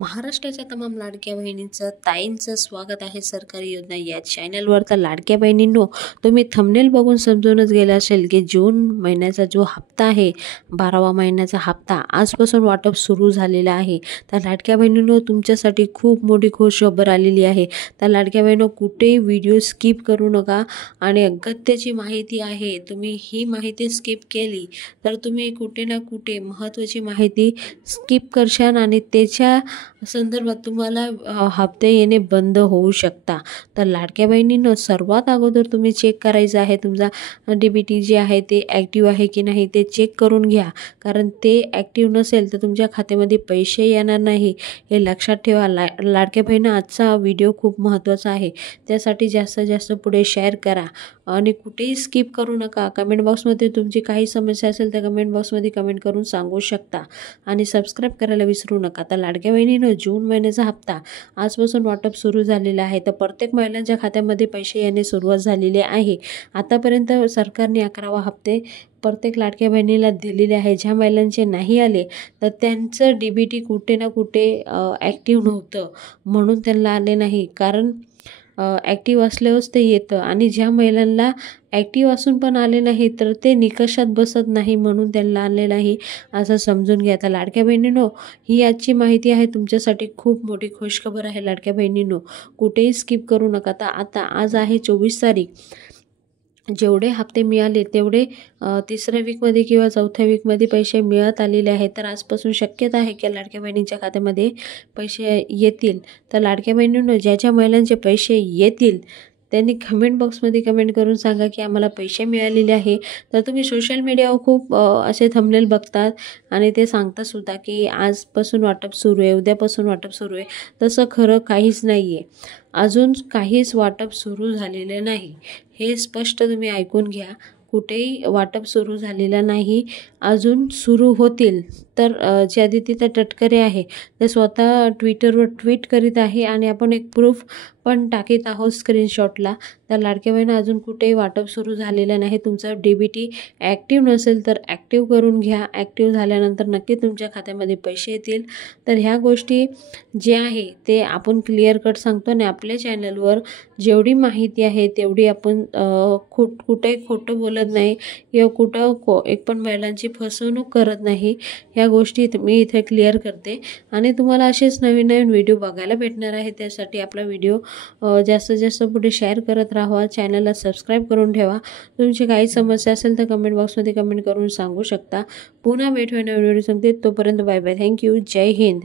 महाराष्ट्राच्या तमाम लाडक्या बहिणींचं ताईंचं स्वागत आहे सरकारी योजना या चॅनलवर। तर लाडक्या बहिणींनो, तुम्ही थंबनेल बघून समजूनच गेला असेल की जून महिन्याचा जो हप्ता आहे, 12वा महिन्याचा हप्ता आजपासून वाटप सुरू झालेला आहे। तर लाडक्या बहिणींनो, तुमच्यासाठी खूप मोठी खुशखबर आलेली आहे। तर लाडक्या बहिणींनो, कुठेही व्हिडिओ स्किप करू नका आणि अगत्याची माहिती आहे, तुम्ही ही माहिती स्किप केली तर तुम्ही कुठे ना कुठे महत्त्वाची माहिती स्किप करशाल आणि त्याच्या संदर्भात तुम्हाला हप्ते येणे बंद होऊ शकता। तर लाडक्या बहिणींनो, सर्वात अगोदर तुम्ही चेक करायचं आहे तुमचा DBT जे आहे ते ॲक्टिव्ह आहे की नाही ते चेक करून घ्या, कारण ते ॲक्टिव्ह नसेल तर तुमच्या खात्यामध्ये पैसे येणार नाही, हे लक्षात ठेवा। लाडक्या बहिणी, आजचा व्हिडिओ खूप महत्त्वाचा आहे, त्यासाठी जास्तीत जास्त पुढे शेअर करा आणि कुठेही स्किप करू नका। कमेंट बॉक्समध्ये तुमची काही समस्या असेल तर कमेंट बॉक्समध्ये कमेंट करून सांगू शकता आणि सबस्क्राईब करायला विसरू नका। तर लाडक्या बहिणीनं, जून महिन्याचा हप्ता आजपासून वाटप सुरू झालेला आहे। तर प्रत्येक महिलांच्या खात्यामध्ये पैसे येणे सुरुवात झालेली आहे। आतापर्यंत सरकारने 11वा हप्ते प्रत्येक लाडक्या बहिणीला दिलेले आहे। ज्या महिलांचे नाही आले तर त्यांचं DBT कुठे ना कुठे ॲक्टिव्ह नव्हतं म्हणून त्यांना आले नाही, कारण ॲक्टिव्ह असल्यावरच ते येतं आणि ज्या महिलांना ॲक्टिव्ह असून पण आले नाही तर ते निकषात बसत नाही म्हणून त्यांना आले नाही, असं समजून घ्या। तर लाडक्या बहिणींनो, ही आजची माहिती आहे तुमच्यासाठी खूप मोठी खुशखबर आहे। लाडक्या बहिणींनो, कुठेही स्किप करू नका। तर आज आहे 24 तारीख। जेवढे हप्ते मिळाले तेवढे तिसऱ्या वीकमध्ये किंवा चौथ्या वीकमध्ये पैसे मिळत आलेले आहेत। तर आजपासून शक्यता आहे की लाडक्या बहिणींच्या खात्यामध्ये पैसे येतील। तर लाडक्या बहिणींनो, ज्या महिलांचे पैसे येतील त्यांनी कमेंट बॉक्समध्ये कमेंट करून सांगा की आम्हाला पैसे मिळालेले आहे। तर तुम्ही सोशल मीडियावर खूप असे थंबनेल बघतात आणि ते सांगतात सुद्धा की आजपासून वाटप सुरू आहे, उद्यापासून वाटप सुरू आहे। तसं खरं काहीच नाही आहे, अजून काहीच वाटप सुरू झालेले नाही, हे स्पष्ट तुम्ही ऐकून घ्या। कुठेही वाटप सुरू झालेलं नाही, अजून सुरू होतील। तर जे आदित्य तटकरे आहे ते स्वतः ट्विटरवर ट्विट करीत आहे आणि आपण एक प्रूफ पण टाकीत आहोत स्क्रीनशॉटला। तर लाडक्या बहिणी, अजून कुठेही वाटप सुरू झालेलं नाही। तुमचं DBT ॲक्टिव्ह नसेल तर ॲक्टिव्ह करून घ्या, ॲक्टिव्ह झाल्यानंतर नक्की तुमच्या खात्यामध्ये पैसे येतील। तर ह्या गोष्टी जे आहे ते आपण क्लिअर कट सांगतो आणि आपल्या चॅनलवर जेवढी माहिती आहे तेवढी आपण कुठेही खोटं बोलत नाही किंवा कुठं एक पण महिलांची फसवणूक करत नाही, ह्या गोष्टी मी इथे क्लिअर करते आणि तुम्हाला असेच नवीन नवीन व्हिडिओ बघायला भेटणार आहे। त्यासाठी आपला व्हिडिओ जास्तीत जास्त पुढे शेअर करत राहा, चॅनलला सबस्क्राईब करून ठेवा। तुमची काही समस्या असेल तर कमेंट बॉक्समध्ये कमेंट करून सांगू शकता। पुन्हा भेटूया नवीन व्हिडिओ सांगते, तोपर्यंत बाय बाय, थँक्यू, जय हिंद।